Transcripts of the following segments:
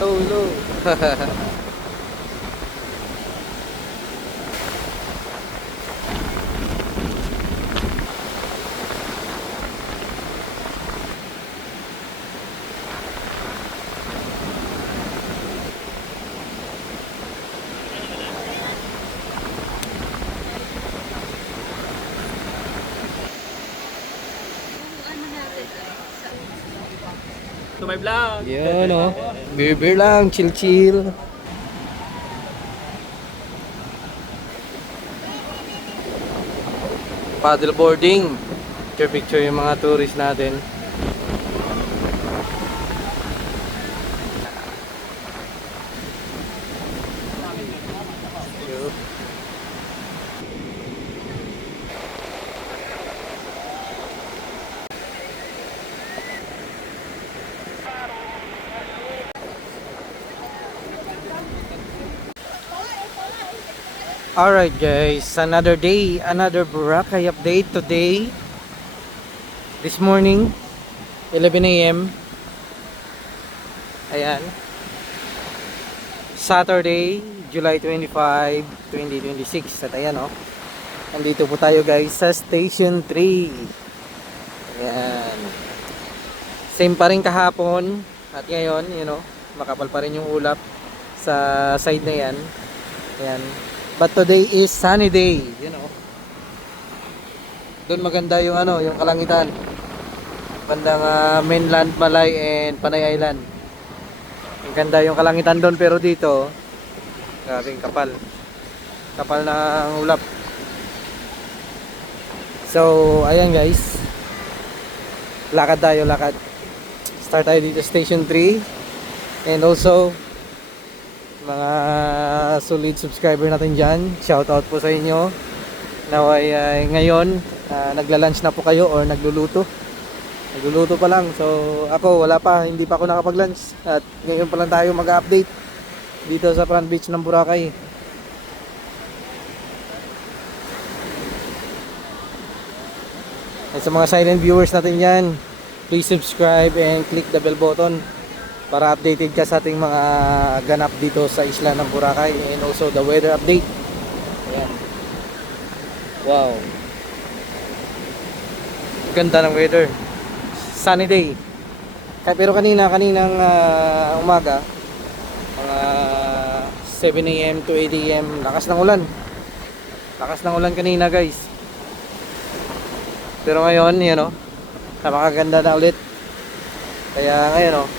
Hello, hello. To my vlog. Yan o. Beer lang, chill chill. Paddle boarding. Picture yung mga tourist natin. Alright guys, another day, another Boracay update today. This morning, 11 AM. Ayan. Saturday, July 25, 2026. At ayan o. Nandito po tayo guys sa Station 3. Ayan. Same pa rin kahapon. At ngayon, makapal pa rin yung ulap sa side na yan. Ayan. But today is sunny day, Doon maganda yung yung kalangitan. Bandang mainland Malay and Panay Island. Ang ganda yung kalangitan doon, pero dito grabing kapal. Kapal ng ulap. So, ayan guys. Lakad tayo, lakad. Start tayo dito Station 3. And also mga solid subscriber natin dyan, shout out po sa inyo. Naway ngayon nagla-lunch na po kayo or nagluluto pa lang. So ako wala pa, hindi pa ako nakapag-lunch. At ngayon pa lang tayo mag-update dito sa front beach ng Boracay. At sa mga silent viewers natin dyan, please subscribe and click the bell button para updated ka sa ating mga ganap dito sa isla ng Boracay, and also the weather update. Ayan. Wow. Ganda ng weather. Sunny day. Pero kaninang umaga, mga 7 AM to 8 AM, lakas ng ulan. Lakas ng ulan kanina guys. Pero ngayon, napakaganda na ulit. Kaya ngayon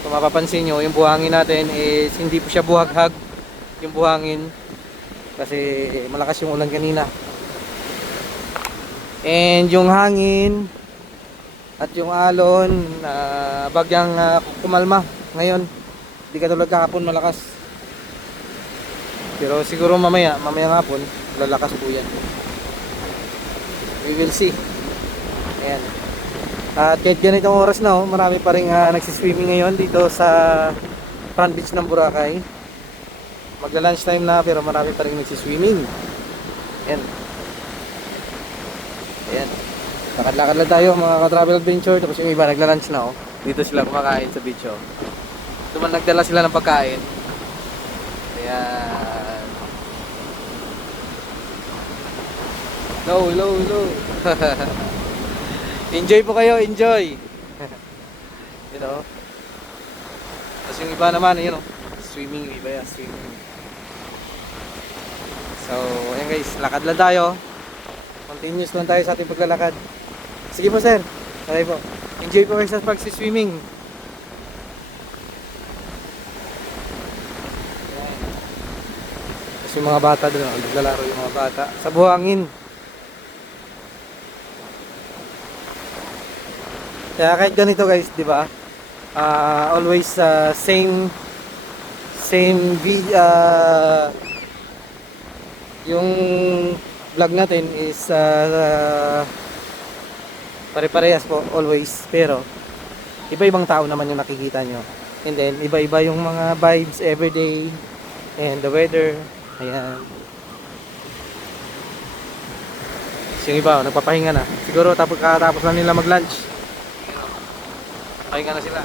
kung mapapansin nyo, yung buhangin natin is hindi po siya buhaghag yung buhangin kasi malakas yung ulan kanina. And yung hangin at yung alon bagyang kumalma ngayon. Hindi katulad kahapon malakas. Pero siguro mamaya hapon lalakas po yan. We will see. Ayan. At kahit ganitong oras na marami pa rin nagsiswimming ngayon dito sa front beach ng Boracay. Magla-lunch time na pero marami pa rin nagsiswimming. Ayan. Ayan. Lakad-lakad lang tayo mga ka-travel adventure. Tapos yung iba nagla-lunch na dito sila kumakain sa beach Tuman nagdala sila ng pagkain. Ayan. Hello. Enjoy po kayo, enjoy. Tapos yung iba naman, swimming, yung iba yan, swimming. So, ayan guys, lakad lang tayo. Continuous lang tayo sa ating paglalakad. Sige po sir, okay po. Enjoy po kayo sa pag-swimming. Tapos yung mga bata doon, naglalaro yung mga bata sa buhangin. Kaya kahit ganito guys, di ba? Always same yung vlog natin is pare-parehas po always, pero iba-ibang tao naman yung nakikita nyo. And then iba-iba yung mga vibes everyday and the weather. Ayan. So, yung iba nagpapahinga na. Siguro katapos na nila mag-lunch. Pahinga na sila.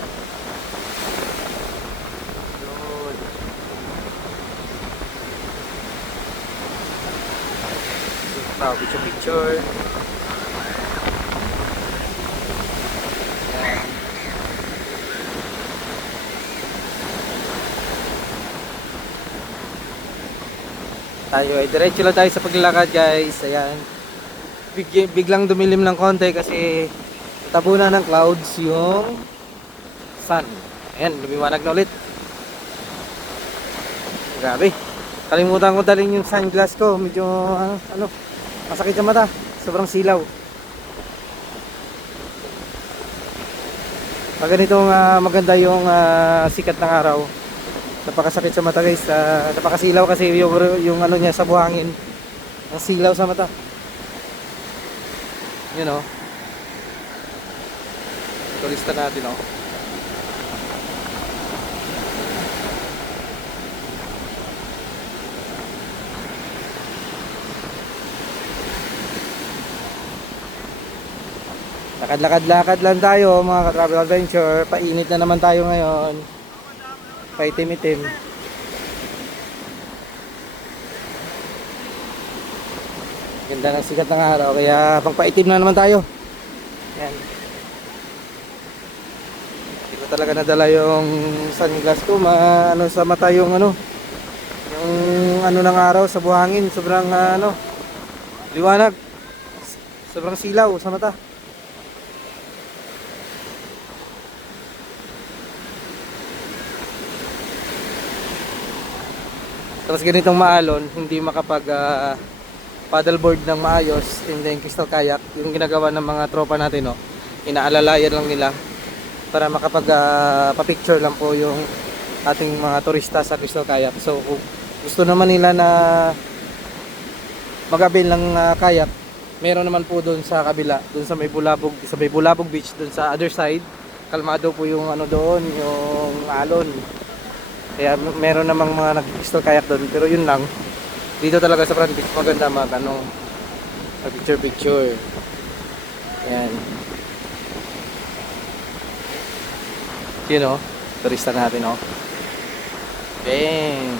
picture picture. Ayan. Tayo ay diretso lang tayo sa paglalakad guys. Ayan. Biglang dumilim ng konti kasi tabunan ng clouds yung sun. Ayan, lumiwanag na ulit. Grabe. Kalimutan ko dalhin yung sunglass ko. Medyo masakit sa mata. Sobrang silaw. Pag ganitong maganda yung sikat ng araw, napakasakit sa mata guys. Napakasilaw kasi yung ano niya sa buhangin. Ang silaw sa mata. Yun o. Turista natin o. Lakad-lakad lang tayo mga ka-travel adventure. Painit na naman tayo ngayon. Paitim-itim. Ganda ng sikat ng araw kaya pagpaitim na naman tayo. Yan. Hindi ko talaga nadala yung sunglass ko. Sa mata yung yung ng araw sa buhangin. Sobrang liwanag. Sobrang silaw sa mata. Tapos ganitong maalon, hindi makapag paddleboard ng maayos, and then crystal kayak, yung ginagawa ng mga tropa natin, no? Inaalalayan lang nila para makapag pa-picture lang po yung ating mga turista sa crystal kayak. So kung gusto naman nila na mag-avail ng kayak, meron naman po doon sa kabila, doon sa may Bulabog Beach, doon sa other side. Kalmado po yung doon, yung alon. Kaya meron namang mga nag-crystal kayak doon, pero yun lang. Dito talaga sa front beach maganda picture picture. Ayan. Yun turista natin Bang.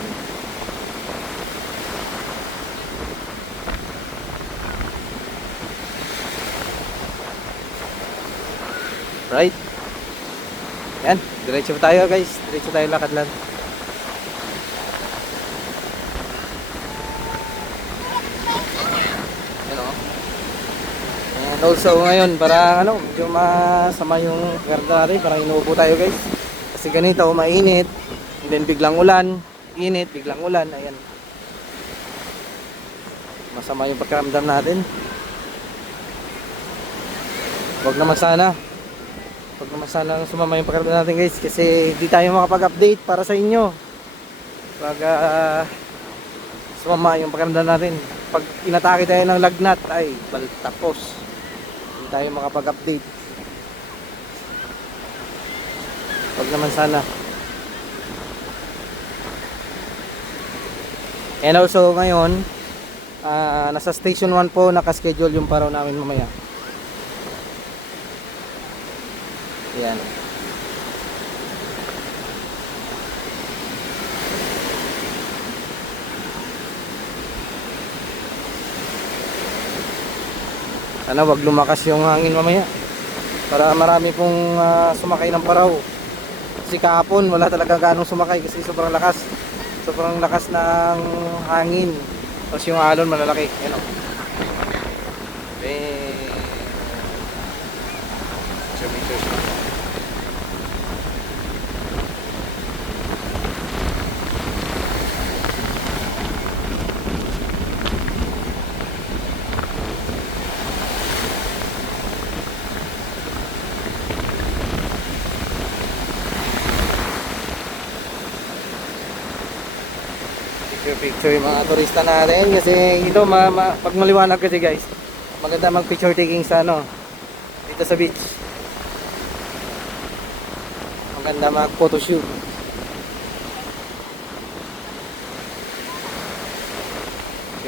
Right. Yan, diretso tayo guys. Diretso tayo lakad lang. And also ngayon para medyo masama yung garda natin, parang inuubo tayo guys. Kasi ganito mainit, and then biglang ulan, init, biglang ulan, ayan. Masama yung pakiramdam natin. Wag naman sana sumama yung pakiramdam natin guys, kasi hindi tayo makapag-update para sa inyo. Pag sumama yung pakiramdam natin, pag inatake tayo ng lagnat, ay tapos. Hindi tayo makapag-update. Wag naman sana. And also ngayon, nasa station 1 po nakaschedule yung paraw namin mamaya. Yan. Sana wag lumakas yung hangin mamaya para marami pong sumakay ng paraw. Kasi kahapon wala talaga ganong sumakay kasi sobrang lakas ng hangin. Tapos yung alon malalaki. Yan o. Picture yung mga turista natin kasi ito pag maliwanag kasi guys, maganda mag picture taking sa dito sa beach. Maganda mag photoshoot.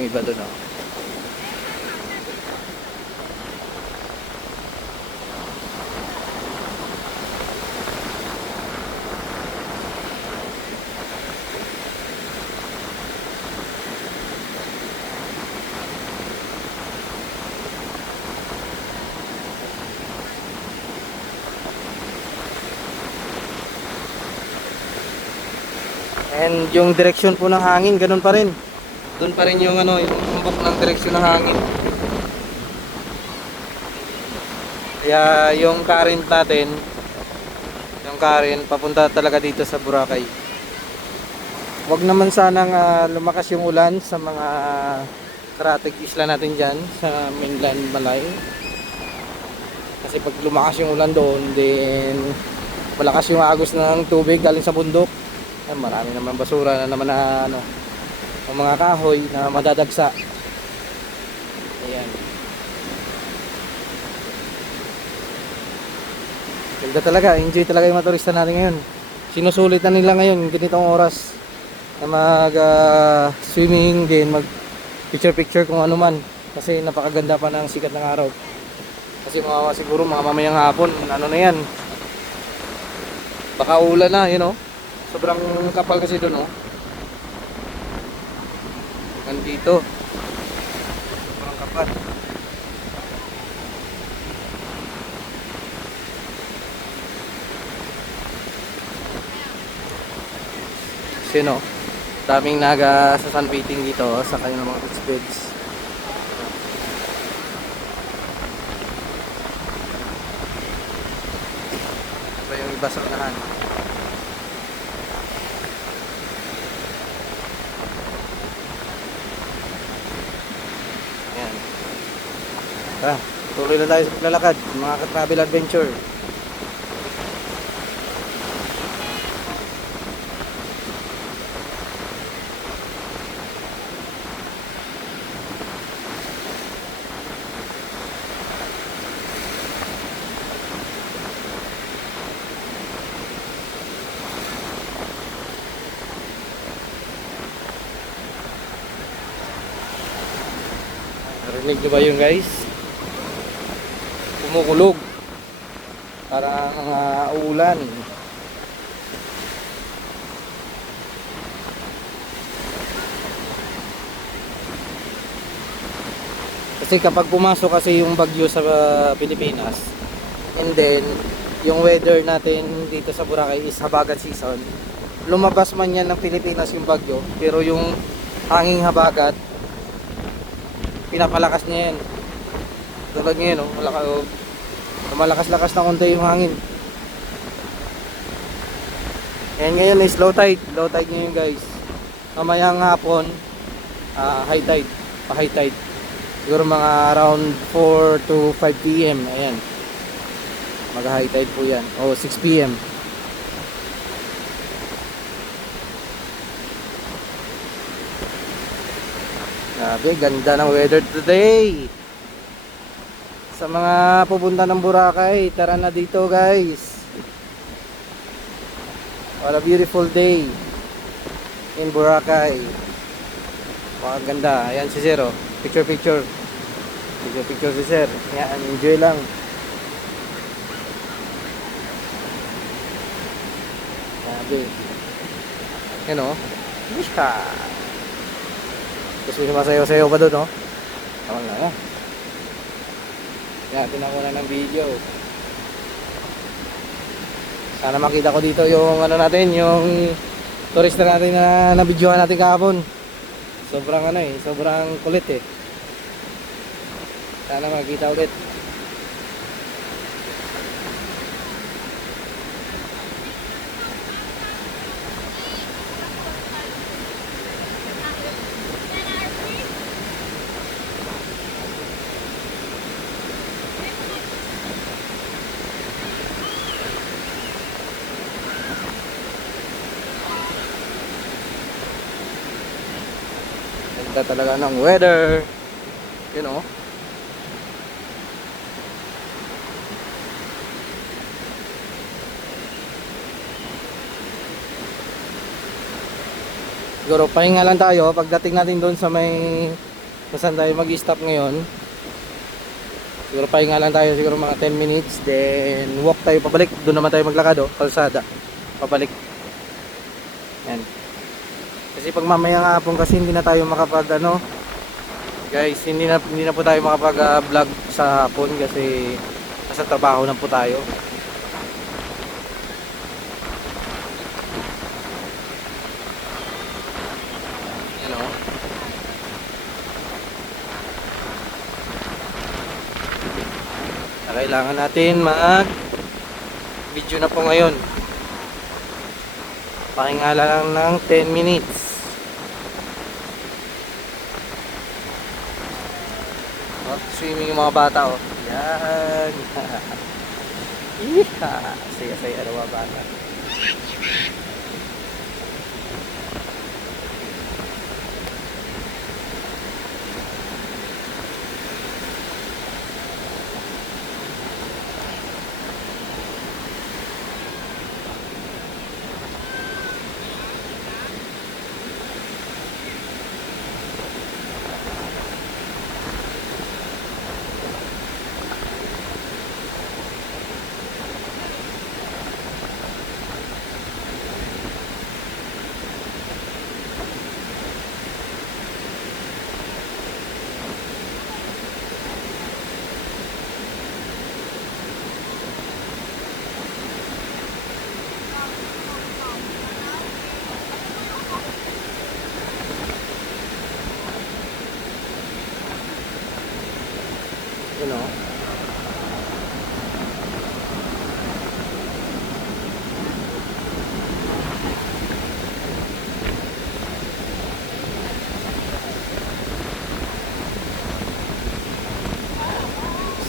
Yung iba doon And yung direksyon po ng hangin, ganun pa rin. Doon pa rin yung ano, yung tumbok ng direksyon ng hangin. Kaya yung current natin, yung current papunta talaga dito sa Boracay. Wag naman sanang lumakas yung ulan sa mga karatig isla natin dyan sa mainland Malay. Kasi pag lumakas yung ulan doon, then malakas yung agos ng tubig galing sa bundok, marami naman basura na naman na ano, ang mga kahoy na madadagsa. Ayan. Ganda talaga, enjoy talaga yung mga turista natin ngayon. Sinusulit na nila ngayon ganitong oras na mag swimming din, mag picture kung ano man, kasi napakaganda pa ng sikat ng araw. Kasi siguro mga mamayang hapon, ano na yan, baka ulan na, you know. Sobrang kapal kasi doon, oh. Nandito sobrang kapal. Sino? Daming naga sa sunbathing dito, oh, sa kanilang mga beach beds. Ito yung iba sa unahan. Ayan. Tara, tuloy na tayo sa paglalakad, mga ka-travel adventure. Narinig nyo ba yun, guys? Kumukulog. Parang uulan. Kasi kapag pumasok kasi yung bagyo sa Pilipinas, and then yung weather natin dito sa Boracay is habagat season, lumabas man yan ng Pilipinas yung bagyo, pero yung hanging habagat pinapalakas niya yan. Tulad ngayon, oh, malakas-lakas na konti yung hangin. And ngayon is low tide ngayon, guys. Mamayang hapon, high tide, high tide. Siguro mga around 4 to 5 PM, ayan. Mag-high tide po yan, o 6 PM. Grabe, ganda ng weather today. Sa mga pupunta ng Boracay, tara na dito, guys. What a beautiful day in Boracay. Makaganda. Ayan si Zero. Picture si Sir. Ayan, enjoy lang. Grabe. Yan, o. Mishka. Tapos may sumasayaw-sayaw pa doon, no? Wala na. Kaya pinakuna ng video. Sana makita ko dito yung ano natin, yung turista natin na nabidyohan natin kahapon. Sobrang ano eh, sobrang kulit eh. Sana makita ulit. Ganda talaga ng weather. You know. Siguro pahinga lang tayo pagdating natin doon sa may kung saan tayo mag-stop ngayon. Siguro pahinga lang tayo, siguro mga 10 minutes, then walk tayo pabalik. Doon naman tayo maglakad, oh, kalsada pabalik. Yan. Kasi pag mamayang hapon kasi hindi na tayo makapag ano, guys, hindi na po tayo makapag vlog sa hapon kasi nasa trabaho na po tayo. Kailangan natin mag video na po ngayon. Pakingala lang ng 10 minutes. Swimming yung mga bata, oh. Yan. Iha. Saya-saya na mga bata. You know.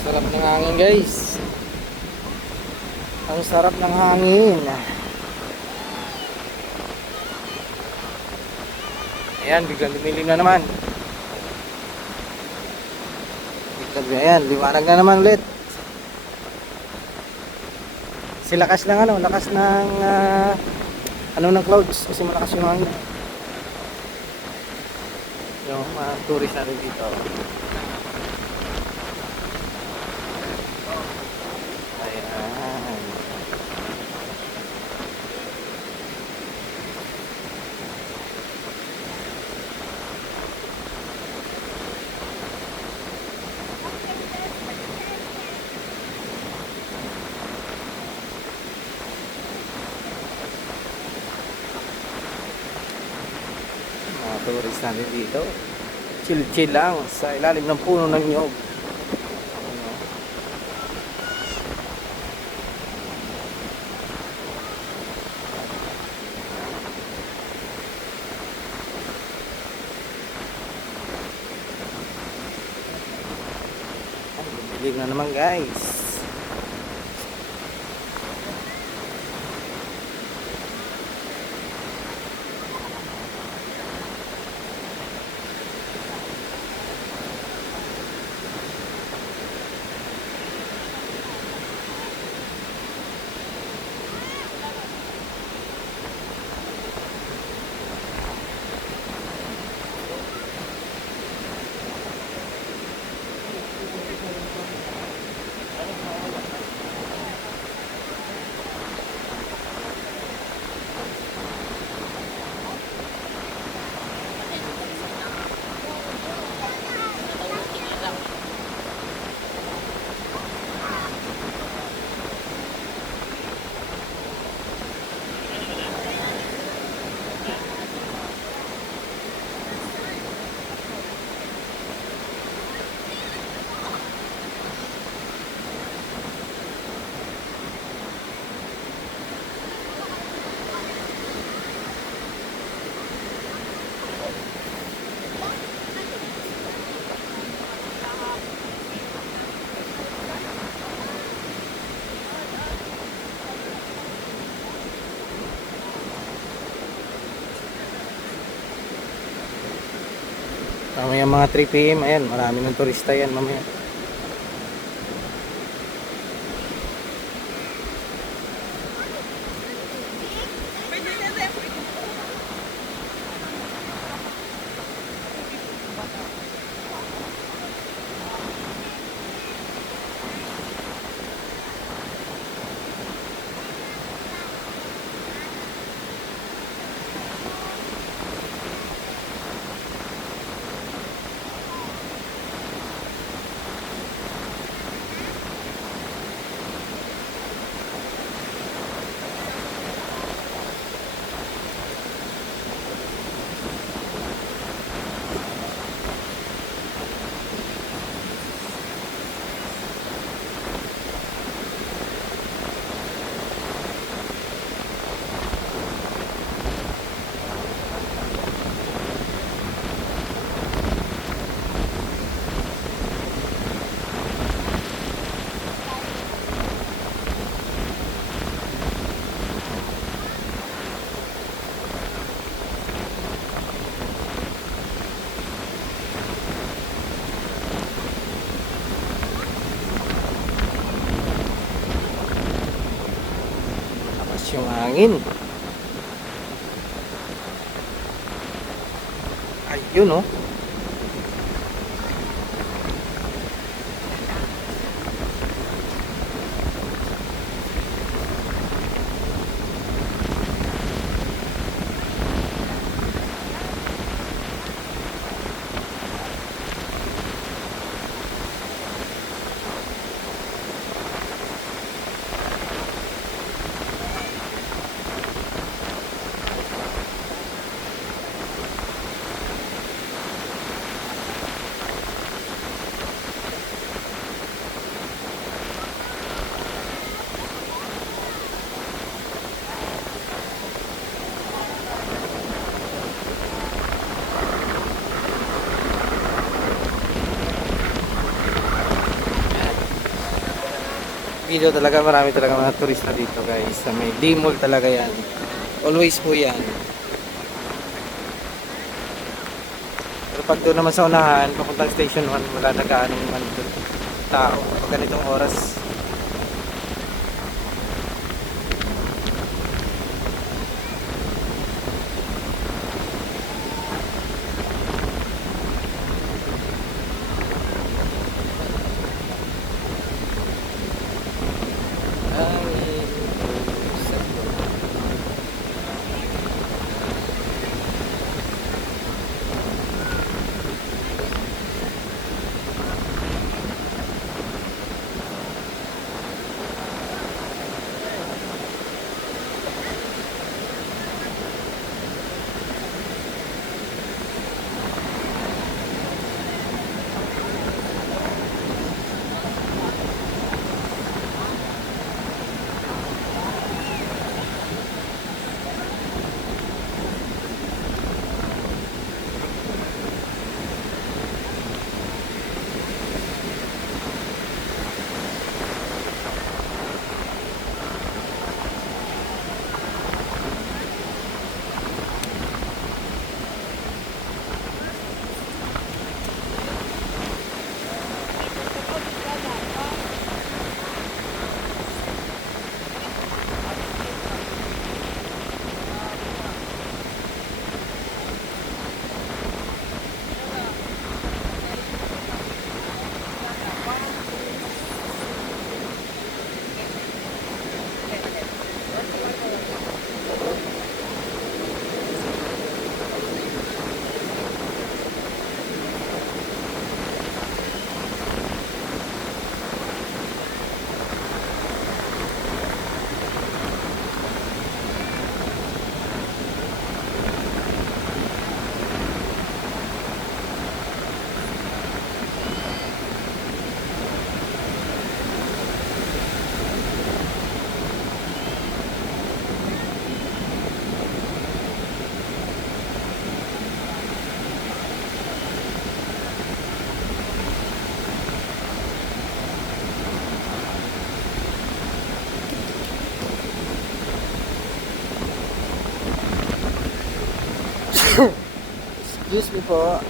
Sarap ng hangin, guys. Ang sarap ng hangin. Ayan, biglang dumilim na naman. Ayan, liwanag na naman ulit. Kasi lakas ng ano, lakas ng ng clouds kasi malakas yung hangin. Yung mga tourist na rin dito. Ayan. Mga tourist natin dito, chill lang sa ilalim ng puno ng nyog. Dilim na naman, guys. Mamaya mga 3 PM, ayan, marami ng turista yan mamaya. hangin. Ayun oh. Video talaga, marami talaga mga turista dito guys. Sa may D-Mall talaga yan. Always po yan. Pero pag doon naman sa unahan, papuntang station 1, wala na gaanong tao pag ganitong oras. Excuse me po.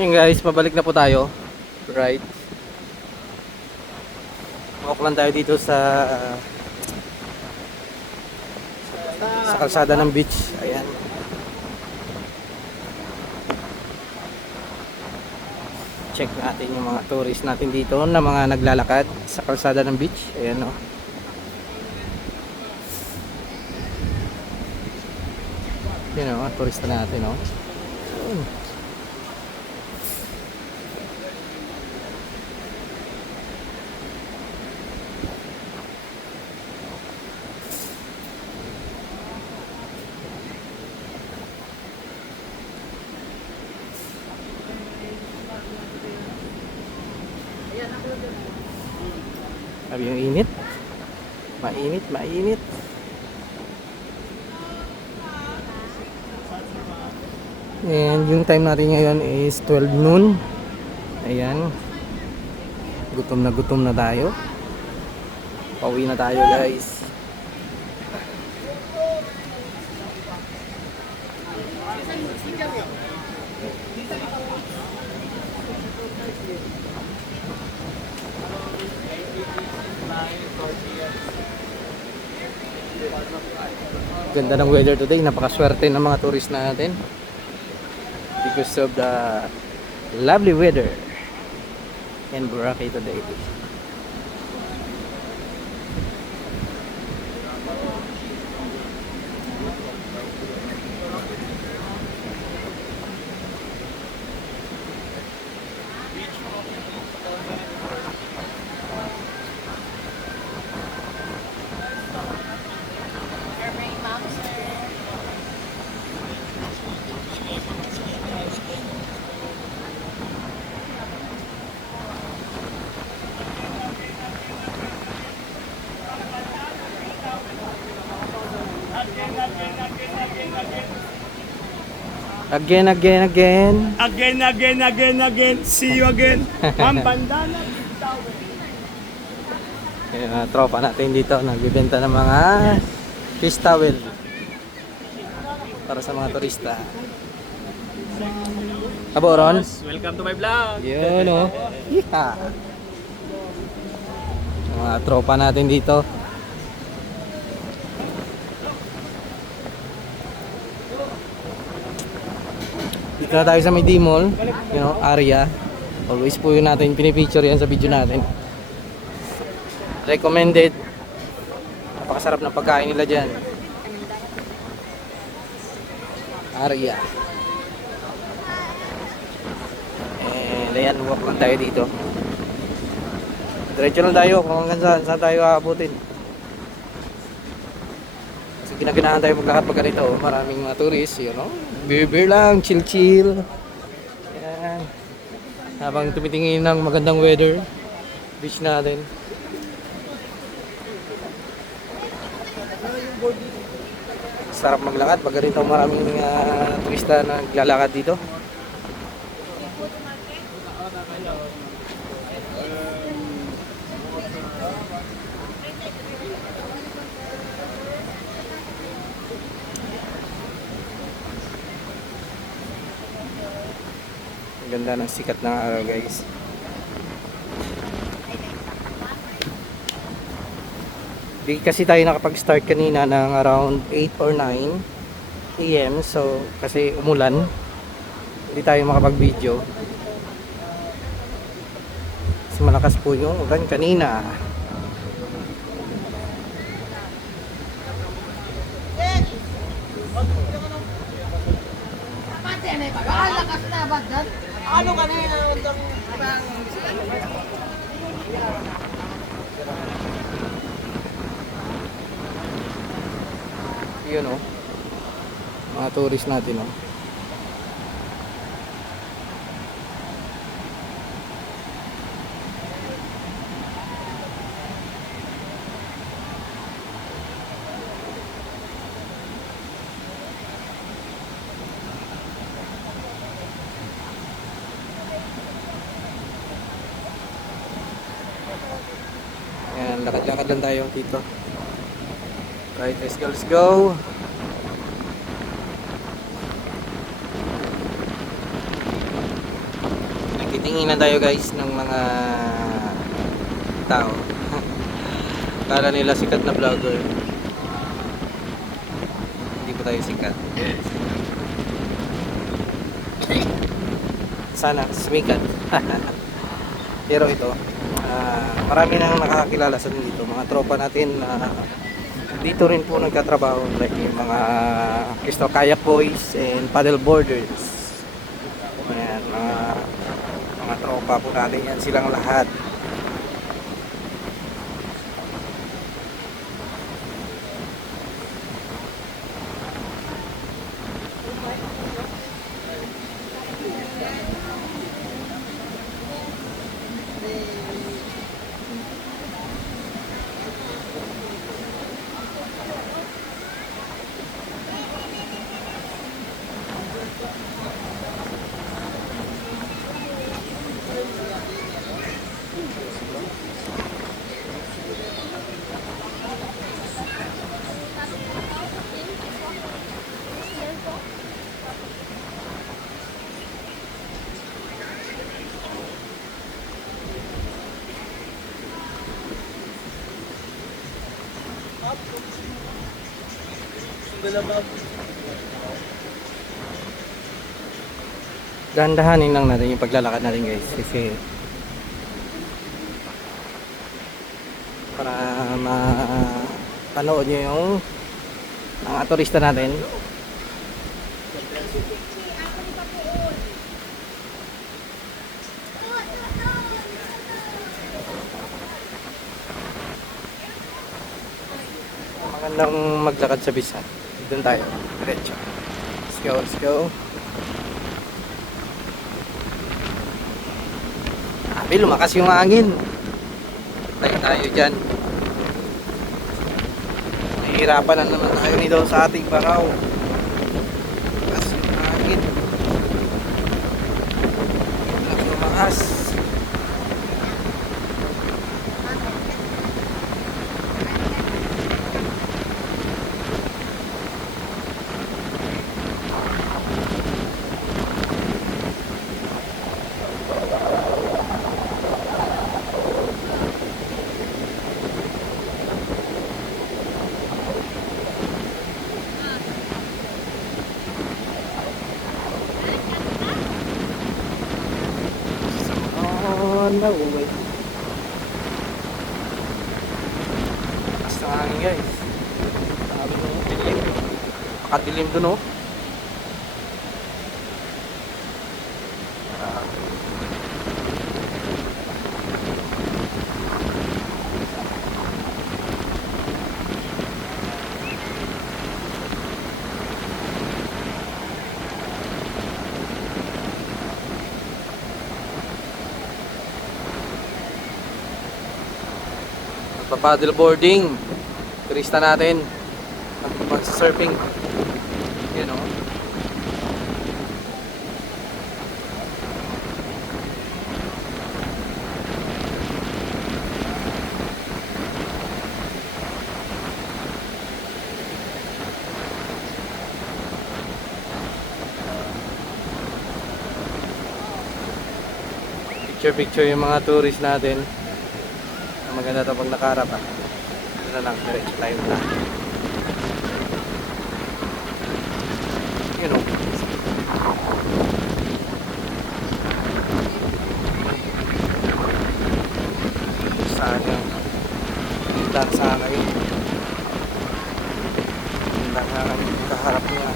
Yun guys, pabalik na po tayo. Right. Walk lang tayo dito sa kalsada ng beach. Ayan. Check natin yung mga tourist natin dito na mga naglalakad sa kalsada ng beach. Ayan o. Yun o, turista natin o. Sabi yung init. Mainit, mainit. And yung time natin ngayon is 12 noon. Ayan. Gutom na tayo. Pauwi na tayo guys. Ganda ng weather today, napakaswerte ng mga tourist natin because of the lovely weather in Boracay today. Again. Again. See you again. Ma'am Bandana. Yung mga tropa natin dito nagbibenta ng mga fish towel para sa mga turista. Aboron? Welcome to my vlog. Yun o. Yeah. Mga tropa natin dito. Dito na tayo sa may D-Mall, area. Always po yun natin pinipicture yan sa video natin. Recommended. Napakasarap ng pagkain nila dyan. Area. And ayan, walk lang tayo dito. Diretso lang tayo kung hanggang saan tayo aabutin. Kasi ginaganahan tayo maglakad pag ganito. Maraming mga tourists, beer lang, chill. Ayan. Habang tumitingin ng magandang weather, beach natin. Sarap maglakad pag ganito maraming turista na naglalakad dito. Ganda ng sikat ng araw guys. Di kasi tayo nakapag-start kanina ng around 8 or 9 AM. So kasi umulan, hindi tayo makapag-video. Kasi malakas po yung ulan kanina. Ano kanina? Yun mga tourist natin lakad-lakad lang tayo dito. Right, let's go, let's go. Nagtitingin tayo guys ng mga tao. Kala nila sikat na vlogger. Hindi po tayo sikat. Sana sumikat. Pero ito, marami nang nakakakilala sa dito. Mga tropa natin dito rin po nagkatrabaho, like yung mga Crystal Kayak Boys and Paddle Boarders. Ayan, mga tropa po natin yan, silang lahat. Dahan-dahanin lang natin yung paglalakad natin guys, kasi para mapanood nyo yung mga turista natin. Magandang maglakad sa Bisan. Doon tayo, diretso. Let's go, let's go. Lumakas yung hangin. Tayo dyan. Nahihirapan na naman tayo nito sa ating baraw. Lumakas yung hangin. Lumakas. No way. Basta hangin guys. Sabi mo, dilim. Nakadilim dun oh. Paddle boarding, turista natin, mag-surfing. Yan o. Picture yung mga tourist natin. Maganda ito pag nakaharap Ito na lang, diretso tayo na. Yun o. Saan yung hintang sa akin. Hintang sa akin yung kaharap niya.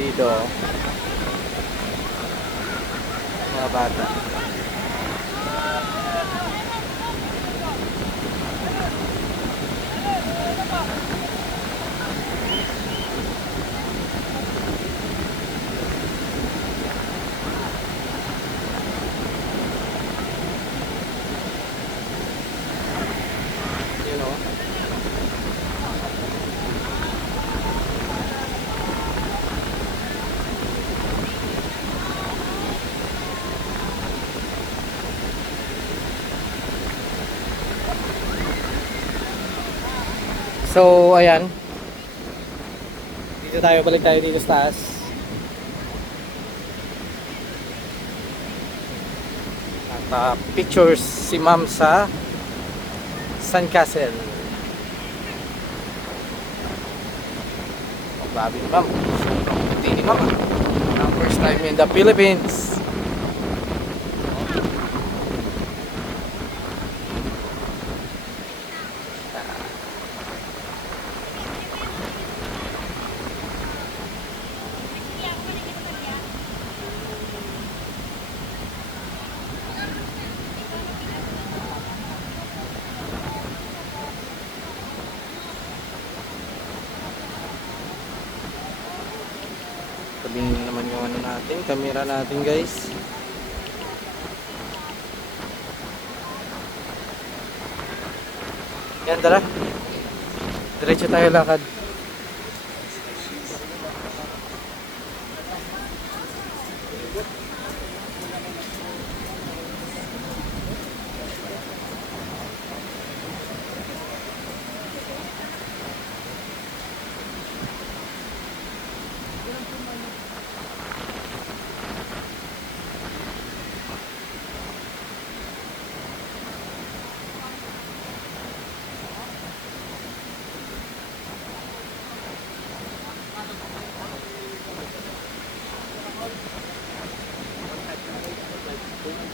Dito mga bata. So, ayan. Dito tayo, balik tayo dito sa taas. At pictures si ma'am sa Sandcastle. Oh, grabe ni ma'am. Sobrang puti ni ma'am. First time in the Philippines. Tabing naman yung ano natin, camera natin guys. Yan, tara. Diretso tayo lakad.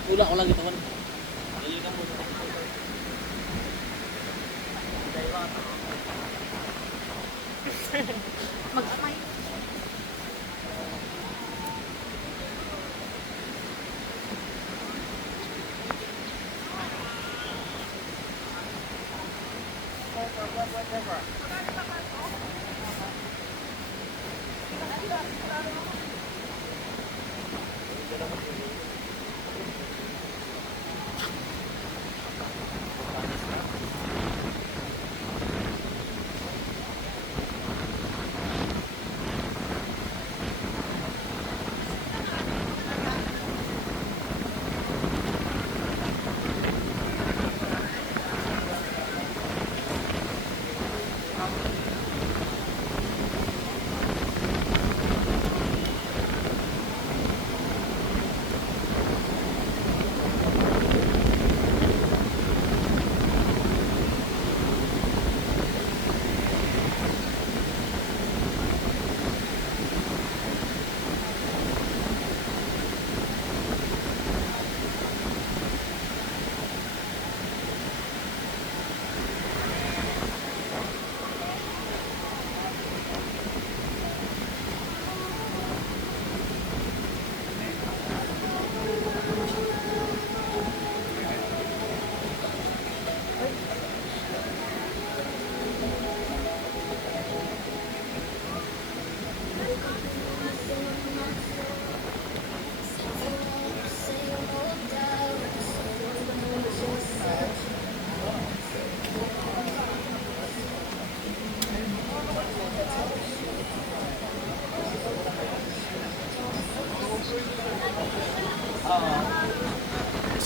Tula ko lang ito man. Mag-amay.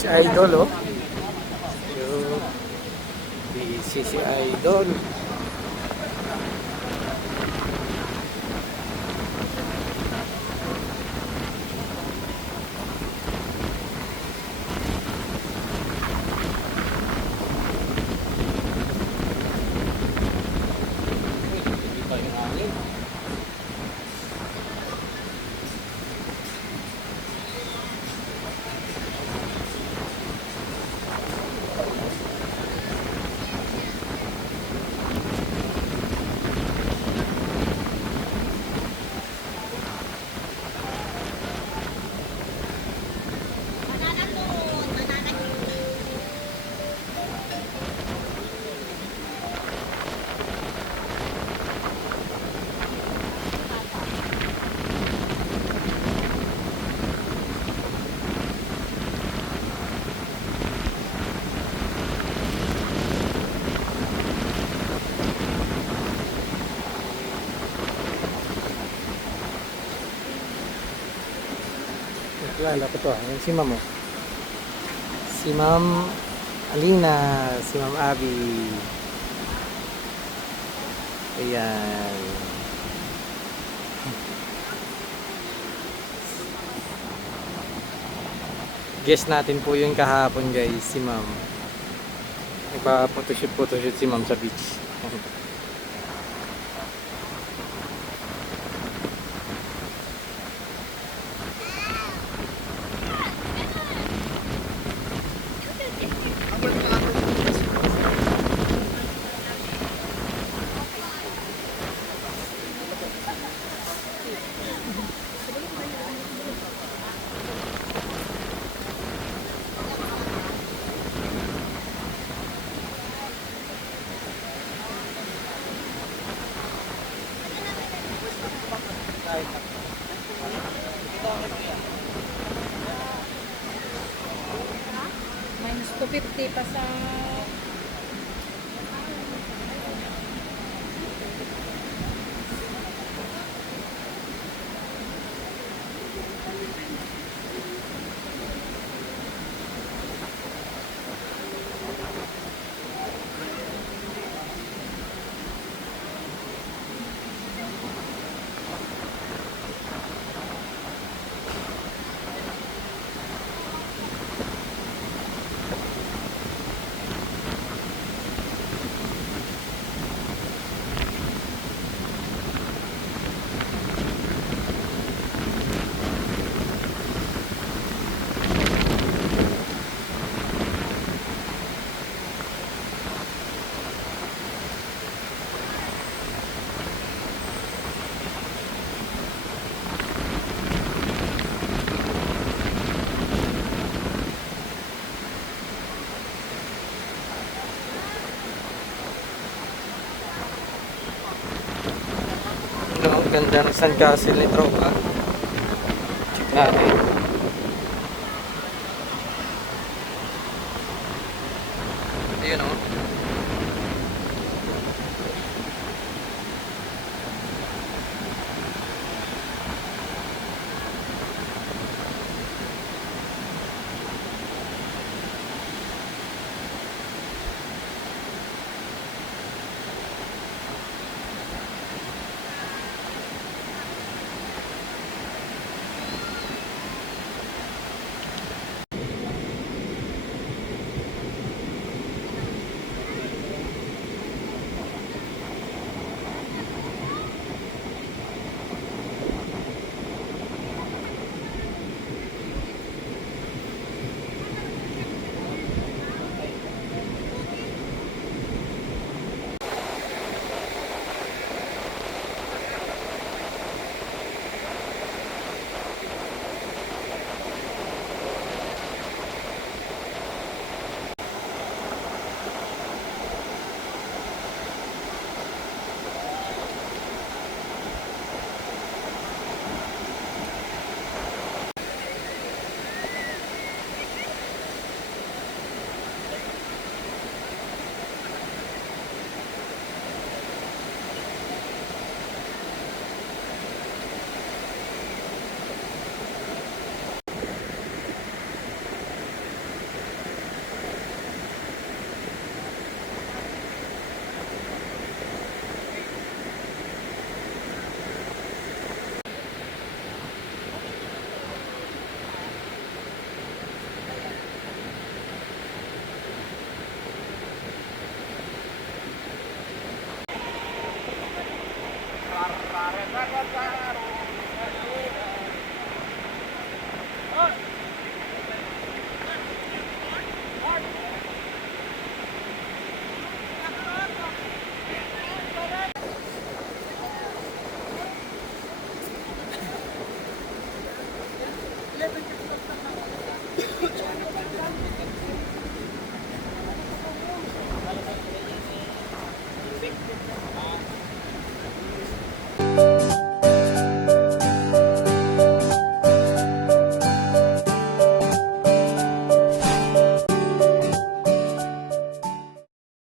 Si Idol, oh. Busy si Idol. Kilala ko to, yan si Ma'am, oh. Si Ma'am Alina, si Ma'am Abby. Ayan. Guest natin po yun kahapon guys, si ma'am. Nagpa-photoshoot si ma'am sa beach. Minus 250 pa sa... Ang ganda ng sandcastle ni Tropa. Check natin. Ayun o. Rare, rare, rare, rare.